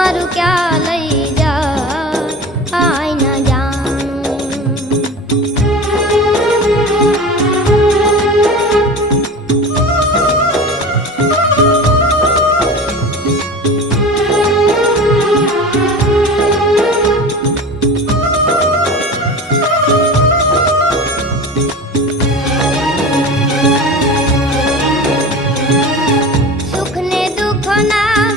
મારું ક્યાં લઈ જાય આય ન જાણું સુખ ને દુઃખ ના